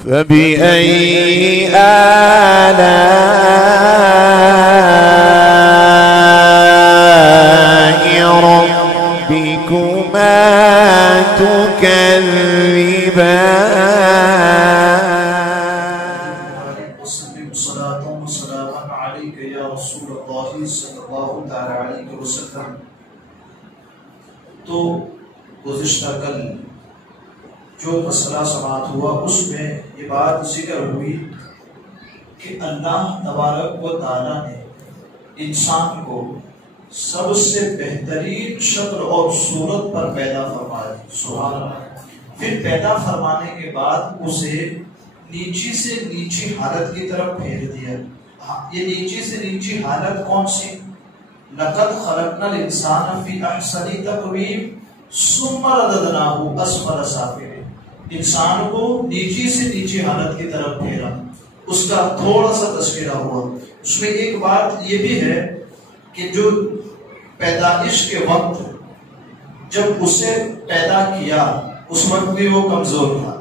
فبأي آلاء ربكما تكذبان. صلاة وسلاما عليك يا رسول الله صلی اللہ تعالی علیہ وسلم. تو گزشتہ کل جو مسئلہ سماعت ہوا اس میں یہ بات ذکر ہوئی کہ اللہ تبارک و تعالی نے انسان کو سب سے بہترین شکل اور صورت پر پیدا فرمایا. سبحان اللہ. پھر پیدا فرمانے کے بعد اسے نیچی سے نیچی حالت کی طرف پھیر دیا. یہ نیچی سے نیچی حالت کون سی؟ لقد خلقنا الانسان فی احسن تقویم ثم رددناہ اسفل سافلین. انسان کو نیچی سے نیچی حالت کی طرف پھیرا. اس کا تھوڑا سا تذکرہ ہوا. اس میں ایک بات یہ بھی ہے کہ جو پیدائش کے وقت جب اسے پیدا کیا اس وقت بھی وہ کمزور تھا.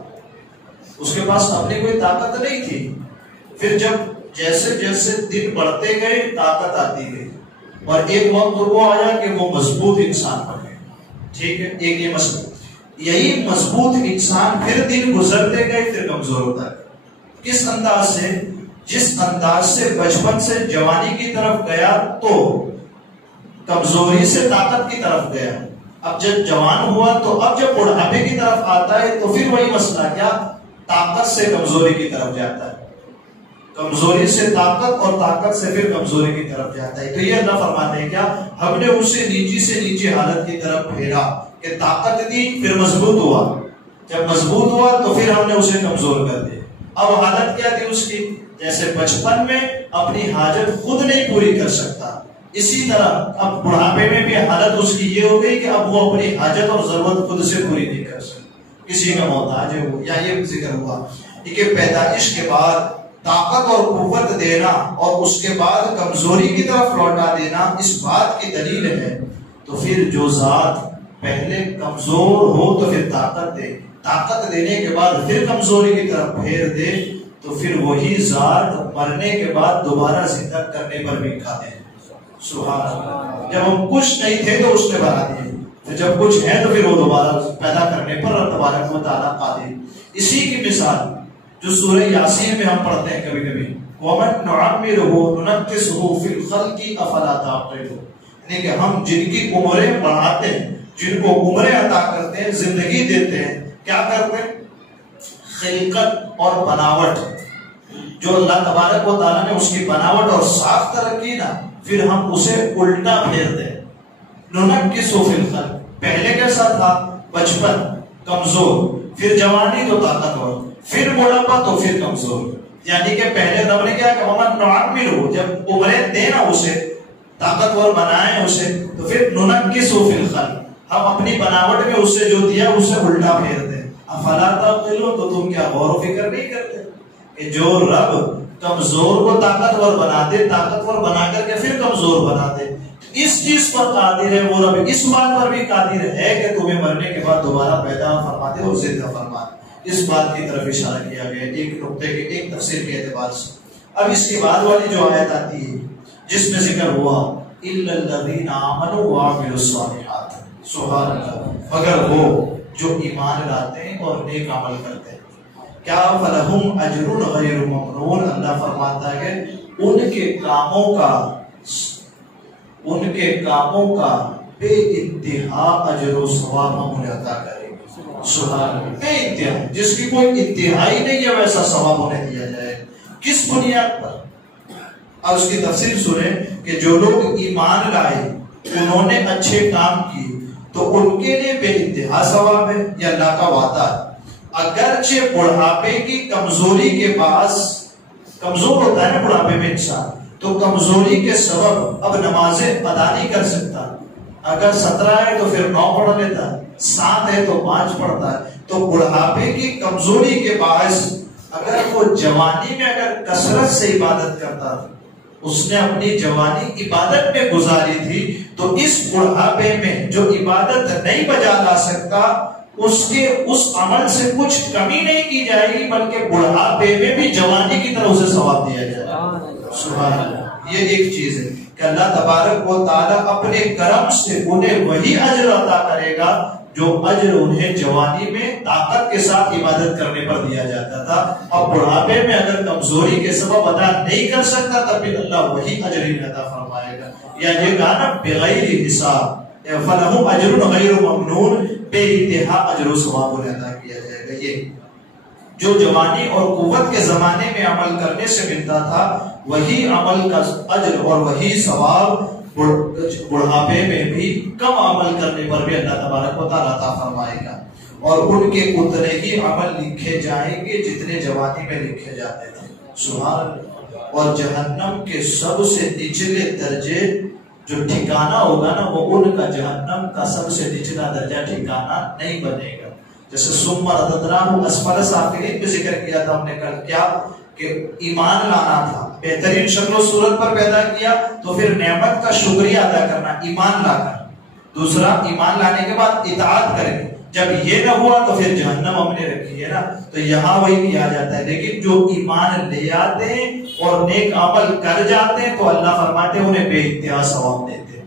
اس کے پاس اپنی کوئی طاقت نہیں تھی. پھر جب جیسے جیسے دن بڑھتے گئے طاقت آتی گئی اور ایک وقت وہ آیا کہ وہ مضبوط انسان بن گئے. ٹھیک ہے. ایک یہ مسئلہ. یہی مضبوط انسان پھر دن گزرتے گئے پھر کمزور ہوتا ہے. کس انداز سے؟ جس انداز سے بچپن سے جوانی کی طرف گیا تو کمزوری سے طاقت کی طرف گیا. اب جب جوان ہوا تو اب جب بڑھاپے کی طرف آتا ہے تو پھر وہی مسئلہ کیا؟ طاقت سے کمزوری کی طرف جاتا ہے. کمزوری سے طاقت اور طاقت سے پھر کمزوری کی طرف جاتا ہے. تو یہ اللہ فرماتے ہیں کیا ہم نے اسے نیچی سے نیچی حالت کی طرف پھیرا کہ طاقت دی پھر مضبوط ہوا. جب مضبوط ہوا تو پھر ہم نے اسے کمزور کر دیا. اب حالت کیا تھی اس کی؟ جیسے بچپن میں اپنی حاجت خود نہیں پوری کر سکتا اسی طرح اب بڑھاپے میں بھی حالت اس کی یہ ہو گئی کہ اب وہ اپنی حاجت اور ضرورت خود سے پوری نہیں کر سکتا. کسی کا محتاج ہے وہ. یا یہ ذکر ہوا کہ پیدائش کے بعد طاقت اور قوت دینا اور اس کے بعد کمزوری کی طرف لوٹا دینا اس بات کی دلیل ہے. تو پھر جو ذات پہلے کمزور ہو تو پھر طاقت دے, طاقت دینے کے بعد پھر کمزوری کی طرف پھیر دے تو پھر وہی ذات مرنے کے بعد دوبارہ زندہ کرنے پر بھی قادر ہے. سبحان اللہ. جب ہم کچھ نہیں تھے تو اس نے بنا دیے, تو جب کچھ ہے تو پھر وہ دوبارہ پیدا کرنے پر تبارک و تعالیٰ قادر. اسی کی مثال جو سورہ یاسین میں ہم پڑھتے ہیں کبھی کبھی وَمَن نُعَمِّرْهُ نُنَكِّسْهُ فِي الْخَلْقِ أَفَلَا تَعْقِلُونَ. یعنی کہ ہم جن کی عمریں بڑھاتے ہیں, جن کو عمریں عطا کرتے ہیں, زندگی دیتے ہیں, کیا کرتے ہیں؟ خلقت اور بناوٹ جو اللہ تبارک و تعالیٰ نے اس کی بناوٹ اور ساخت رکھی نا, پھر ہم اسے الٹا پھیر دیں. نُنَكِّسُهُ فِي الْخَلْقِ. پہلے کیسا تھا؟ بچپن کمزور, پھر جوانی تو طاقتور, پھر بڑھاپا تو پھر کمزور. یعنی کہ پہلے رب نے کیا کہ وَمَن نُعَمِّرْهُ جب عمریں دینا اسے طاقتور بنائیں اسے تو پھر نُنَكِّسُهُ فِي الْخَلْقِ ہم اپنی بناوٹ میں اسے جو دیا اسے الٹا پھیر دیں. افلا تعقلون تو تم کیا غور و فکر نہیں کرتے کہ جو رب کمزور کو طاقتور بنا دے, طاقتور بنا کر کے پھر کمزور بنا دے, اس چیز پر قادر ہے وہ رب. اس بات پر بھی قادر ہے کہ تمہیں مرنے کے بعد دوبارہ پیدا فرما دے اور زندہ فرما دے. اس بات کی طرف اشارہ کیا گیا ایک نقطے کے ایک تفسیر کے اعتبار سے. اب اس کے بعد والی جو آیت آتی ہے جس میں ذکر ہوا اِلَّا الَّذِينَ آمَنُوا وَعَمِلُوا الصَّالِحَاتِ. سبحان اللہ. مگر وہ جو ایمان لاتے ہیں اور نیک عمل کرتے ہیں. کیا فَلَهُمْ أَجْرٌ غَيْرُ مَمْنُونٍ. اللہ فرماتا ہے ان کے کاموں کا بے انتہا اجر و ثواب ہم انہیں عطا کریں گے. سبحان اللہ. بے انتہا, جس کی کوئی انتہائی نہیں ہے ویسا ثواب انہیں دیا جائے. کس بنیاد پر؟ اب اس کی تفصیل سنیں کہ جو لوگ ایمان لائے انہوں نے اچھے کام کیے تو ان کے لیے بے انتہا ثواب ہے. یہ اللہ کا وعدہ ہے. اگرچہ بڑھاپے کی کمزوری کے باعث, کمزور ہوتا ہے نا بڑھاپے میں انسان, تو کمزوری کے سبب اب نمازیں ادا نہیں کر سکتا. اگر 17 ہے تو پھر 9 پڑھ لیتا ہے, 7 ہے تو 5 پڑھتا ہے. تو بڑھاپے کی کمزوری کے باعث اگر وہ جوانی میں اگر کثرت سے عبادت کرتا تھا, اس نے اپنی جوانی عبادت میں گزاری تھی, تو اس بڑھاپے میں جو عبادت نہیں بجا لا سکتا اس کے اس عمل سے کچھ کمی نہیں کی جائے گی، بلکہ بڑھاپے میں بھی جوانی کی طرح اسے ثواب دیا جائے گا۔ سبحان اللہ، یہ ایک چیز ہے کہ اللہ تبارک و تعالیٰ اپنے کرم سے انہیں وہی اجر عطا کرے گا جو اجر انہیں جوانی میں طاقت کے ساتھ عبادت کرنے پر دیا جاتا تھا۔ اب بڑھاپے میں اگر کمزوری کے سبب ادا نہیں کر سکتا تب بھی اللہ وہی اجر عطا فرمائے گا۔ یا یہ کہا بغیر حساب، فلہم اجر غیر ممنون، بے انتہا اجر و ثواب انہیں عطا کیا جائے گا۔ یہ جو جوانی اور قوت کے زمانے میں عمل کرنے سے ملتا تھا وہی عمل کا اجر اور وہی ثواب بڑھاپے میں بھی کم عمل کرنے پر بھی اللہ تبارک و تعالیٰ عطا فرمائے گا، اور ان کے اتنے ہی عمل لکھے جائیں گے جتنے جوانی میں لکھے جاتے تھے۔ سبحان اللہ۔ اور جہنم کے سب سے نچلے درجے جو ٹھکانہ ہوگا نا، وہ ان کا جہنم کا سب سے نچلا درجہ ٹھکانہ نہیں بنے گا۔ جیسے ثم رددناہ اسفل سافلین میں ذکر کیا تھا ہم نے کل، کیا کہ ایمان لانا تھا، بہترین شکل و صورت پر پیدا کیا تو پھر نعمت کا شکریہ ادا کرنا ایمان لا کر، دوسرا ایمان لانے کے بعد اطاعت کریں، جب یہ نہ ہوا تو پھر جہنم ہم نے رکھی ہے نا، تو یہاں وہی کیا جاتا ہے۔ لیکن جو ایمان لے آتے ہیں اور نیک عمل کر جاتے ہیں تو اللہ فرماتے ہیں انہیں بے انتہا ثواب دیتے ہیں،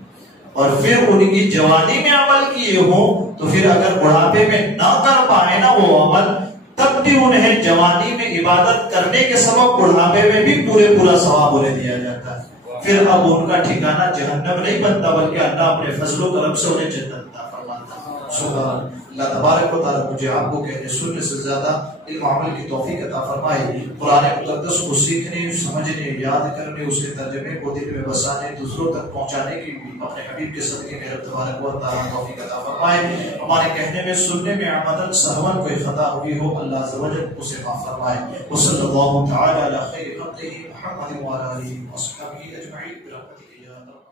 اور پھر ان کی جوانی میں عمل کیے ہوں تو پھر اگر بڑھاپے میں نہ کر پائے نا وہ عمل، تب بھی انہیں جوانی میں عبادت کرنے کے سبب بڑھاپے میں بھی پورا ثواب انہیں دیا جاتا ہے۔ پھر اب ان کا ٹھکانہ جہنم نہیں بنتا بلکہ اللہ اپنے فضل و کرم سے انہیں جنت عطا فرماتا ہے۔ سبحان اللہ تبارک و تعالیٰ مجھے آپ کو کہنے سننے سے زیادہ علم عمل کی توفیق عطا فرمائے، قرآن مقدس کو سیکھنے، سمجھنے، یاد کرنے، اس کے ترجمے کو دل میں بسانے، دوسروں تک پہنچانے کی بھی اپنے حبیب کے صدقے میں رب تبارک و تعالیٰ توفیق عطا فرمائے۔ ہمارے کہنے میں سننے میں عمدن سہون کوئی خطا ہوئی ہو اللہ عز و جل اسے معاف فرمائے۔ وصلی اللہ تعالی علی خیر خلقہ محمد وعلی آلہ وصحبہ اجمعین برحمتک یا رب۔